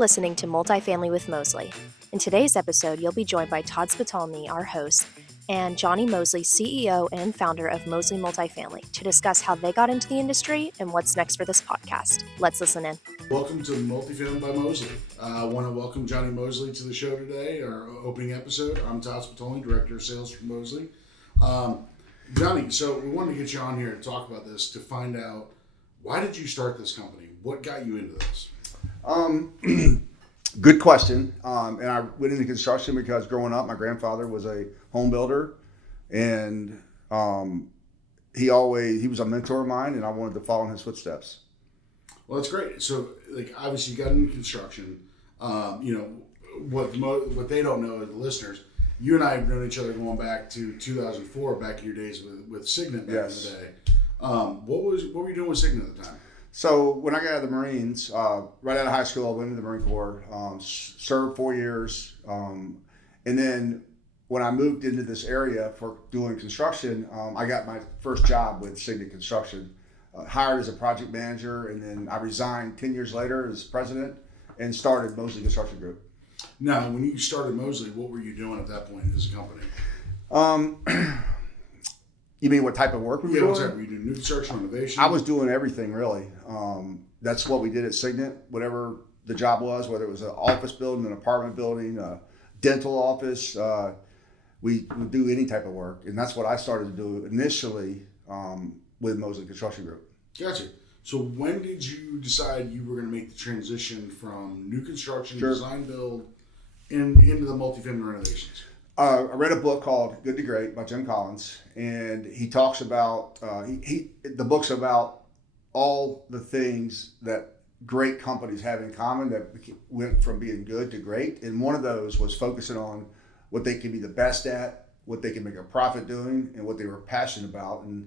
listening to Multi-Family with Moseley. In today's episode, you'll be joined by Todd Spitalny, our host, and Johnny Moseley, CEO and founder of Moseley Multi-Family, to discuss how they got into the industry and what's next for this podcast. Let's listen in. Welcome to Multi-Family by Moseley. I want to welcome Johnny Moseley to the show today, our opening episode. I'm Todd Spitalny, Director of Sales for Moseley. Johnny, so we wanted to get you on here to talk about this, to find out, why did you start this company? What got you into this? Good question. And I went into construction because growing up, my grandfather was a home builder, and he was a mentor of mine, and I wanted to follow in his footsteps. Well, that's great. So, obviously, you got into construction. What they don't know, the listeners, you and I have known each other going back to 2004, back in your days with Signet back in the day. What were you doing with Signet at the time? So when I got out of the Marines, right out of high school, I went into the Marine Corps, served 4 years. And then when I moved into this area for doing construction, I got my first job with Signet Construction, hired as a project manager. And then I resigned 10 years later as president and started Moseley Construction Group. Now, when you started Moseley, what were you doing at that point as a company? You mean what type of work we were doing? What type? Were you doing new construction, renovation? I was doing everything, really. That's what we did at Signet, whatever the job was, whether it was an office building, an apartment building, a dental office. We would do any type of work. And that's what I started to do initially with Moseley Construction Group. Gotcha. So when did you decide you were going to make the transition from new construction, Sure. design build, into the multifamily renovations? I read a book called Good to Great by Jim Collins, and he talks about, the book's about all the things that great companies have in common that went from being good to great. And one of those was focusing on what they can be the best at, what they can make a profit doing, and what they were passionate about. And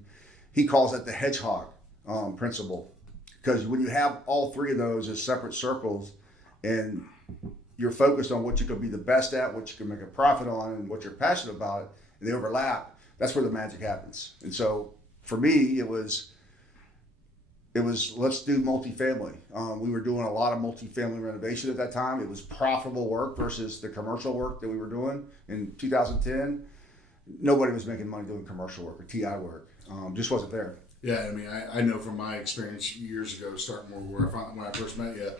he calls that the hedgehog principle. Because when you have all three of those as separate circles, and you're focused on what you can be the best at, what you can make a profit on, and what you're passionate about, and they overlap, that's where the magic happens. And so for me, it was let's do multifamily. We were doing a lot of multifamily renovation at that time. It was profitable work versus the commercial work that we were doing in 2010. Nobody was making money doing commercial work or TI work. Just wasn't there. Yeah, I mean, I know from my experience years ago, starting where when I first met you,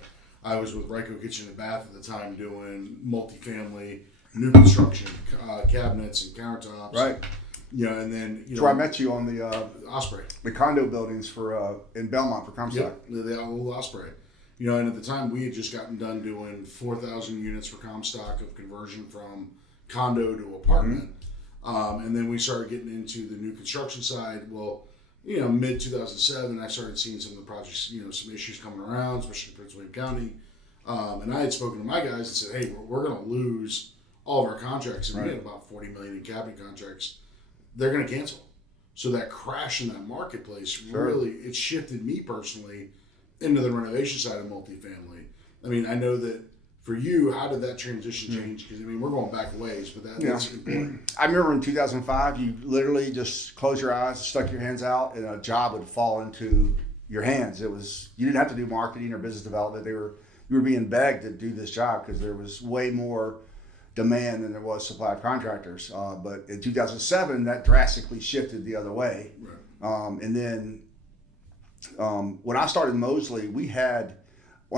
I was with Ryco Kitchen and Bath at the time doing multifamily, new construction, cabinets and countertops. Right. And then That's where I met you on the Osprey, the condo buildings for in Belmont for Comstock. Yep, the old Osprey. And at the time we had just gotten done doing 4,000 units for Comstock of conversion from condo to apartment, and then we started getting into the new construction side. Well, mid 2007, I started seeing some of the projects, some issues coming around, especially in Prince William County. And I had spoken to my guys and said, hey, we're going to lose all of our contracts. And we had about 40 million in cabinet contracts. They're going to cancel. So that crash in that marketplace really, it shifted me personally into the renovation side of multifamily. I mean, I know that for you, how did that transition change? Because, we're going back a ways, but that's important. I remember in 2005, you literally just close your eyes, stuck your hands out, and a job would fall into your hands. You didn't have to do marketing or business development. You were being begged to do this job because there was way more demand than there was supply of contractors. But in 2007, that drastically shifted the other way. Right. And then when I started Moseley, when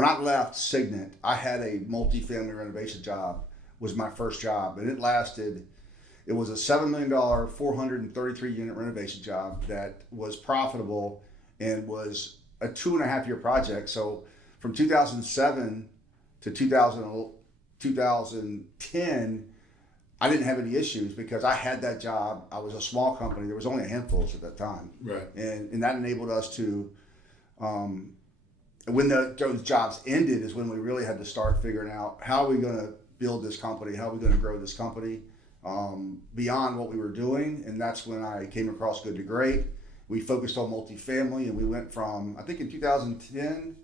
I left Signet, I had a multifamily renovation job, was my first job. And it was a $7 million, 433 unit renovation job that was profitable and was a 2.5-year project. So from 2007 to 2010, I didn't have any issues because I had that job. I was a small company. There was only a handful at that time. Right. And that enabled us to, when those jobs ended is when we really had to start figuring out how are we going to build this company, how are we going to grow this company beyond what we were doing. And that's when I came across Good to Great. We focused on multifamily, and we went from, I think in 2010,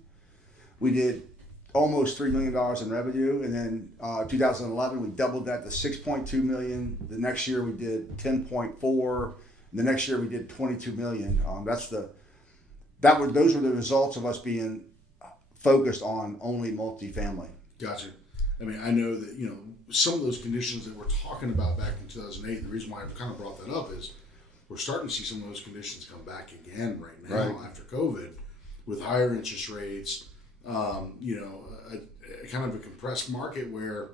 we did almost $3 million in revenue. And then 2011, we doubled that to 6.2 million. The next year we did 10.4. The next year we did 22 million. Those were the results of us being focused on only multifamily. Gotcha. I mean, I know that, some of those conditions that we're talking about back in 2008, the reason why I kind of brought that up is we're starting to see some of those conditions come back again right now after COVID with higher interest rates, a kind of a compressed market where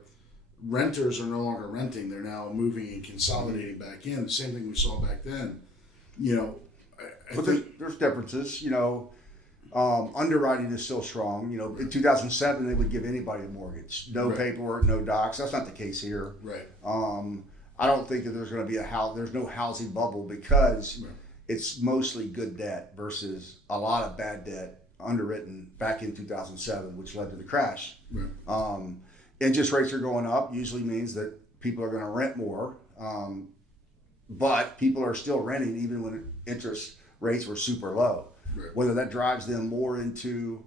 renters are no longer renting. They're now moving and consolidating back in. The same thing we saw back then. But there's differences. Underwriting is still strong. In 2007, they would give anybody a mortgage. No paperwork, no docs. That's not the case here. Right. I don't think that there's going to be there's no housing bubble because it's mostly good debt versus a lot of bad debt underwritten back in 2007, which led to the crash. Right. Interest rates are going up usually means that people are going to rent more, but people are still renting even when interest rates were super low. Right. Whether that drives them more into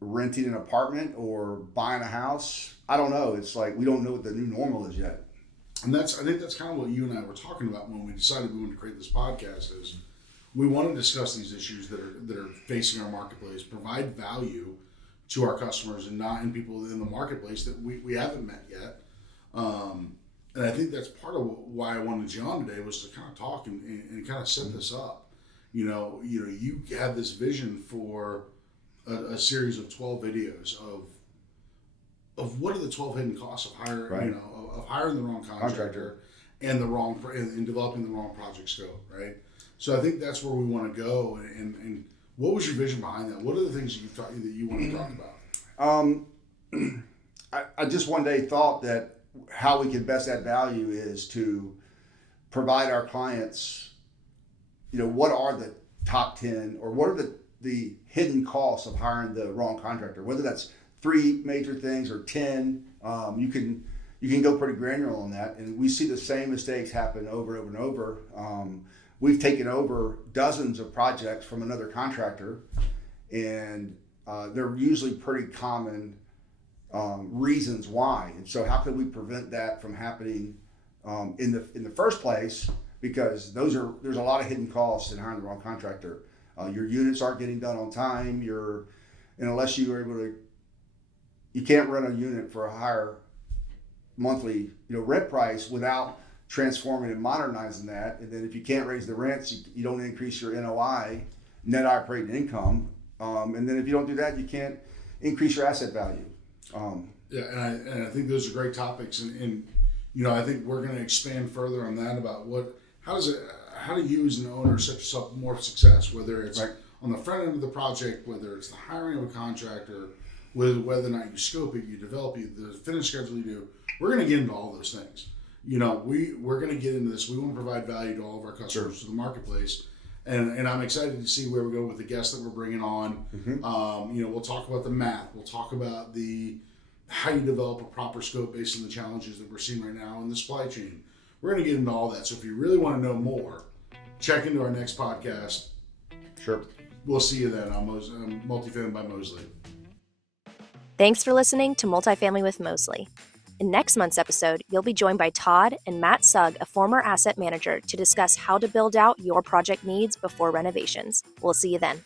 renting an apartment or buying a house, I don't know. It's like we don't know what the new normal is yet. And I think that's kind of what you and I were talking about when we decided we wanted to create this podcast. Is we want to discuss these issues that are facing our marketplace, provide value to our customers and not in people in the marketplace that we haven't met yet. And I think that's part of why I wanted you on today was to kind of talk and kind of set this up. You have this vision for a series of 12 videos of what are the 12 hidden costs of hiring, of hiring the wrong contractor and and developing the wrong project scope, right? So I think that's where we want to go. And what was your vision behind that? What are the things that you want to talk about? I just one day thought that how we can best add value is to provide our clients, what are the top 10 or what are the hidden costs of hiring the wrong contractor, whether that's 3 major things or 10. You can go pretty granular on that, and we see the same mistakes happen over and over and over. We've taken over dozens of projects from another contractor, and they're usually pretty common reasons why. And so how can we prevent that from happening in the first place? Because there's a lot of hidden costs in hiring the wrong contractor. Your units aren't getting done on time. Unless you are able to, you can't run a unit for a higher monthly rent price without transforming and modernizing that. And then if you can't raise the rents, you don't increase your NOI, net operating income. And then if you don't do that, you can't increase your asset value. And I think those are great topics, and I think we're going to expand further on that about how do you as an owner set yourself up more success, whether it's on the front end of the project, whether it's the hiring of a contractor, whether or not you scope it, you develop it, the finish schedule you do. We're going to get into all those things. We're going to get into this. We want to provide value to all of our customers, to the marketplace. And I'm excited to see where we go with the guests that we're bringing on. Mm-hmm. We'll talk about the math. We'll talk about how you develop a proper scope based on the challenges that we're seeing right now in the supply chain. We're going to get into all that. So if you really want to know more, check into our next podcast. Sure. We'll see you then on Multi-Family by Moseley. Thanks for listening to Multi-Family with Moseley. In next month's episode, you'll be joined by Todd and Matt Sugg, a former asset manager, to discuss how to build out your project needs before renovations. We'll see you then.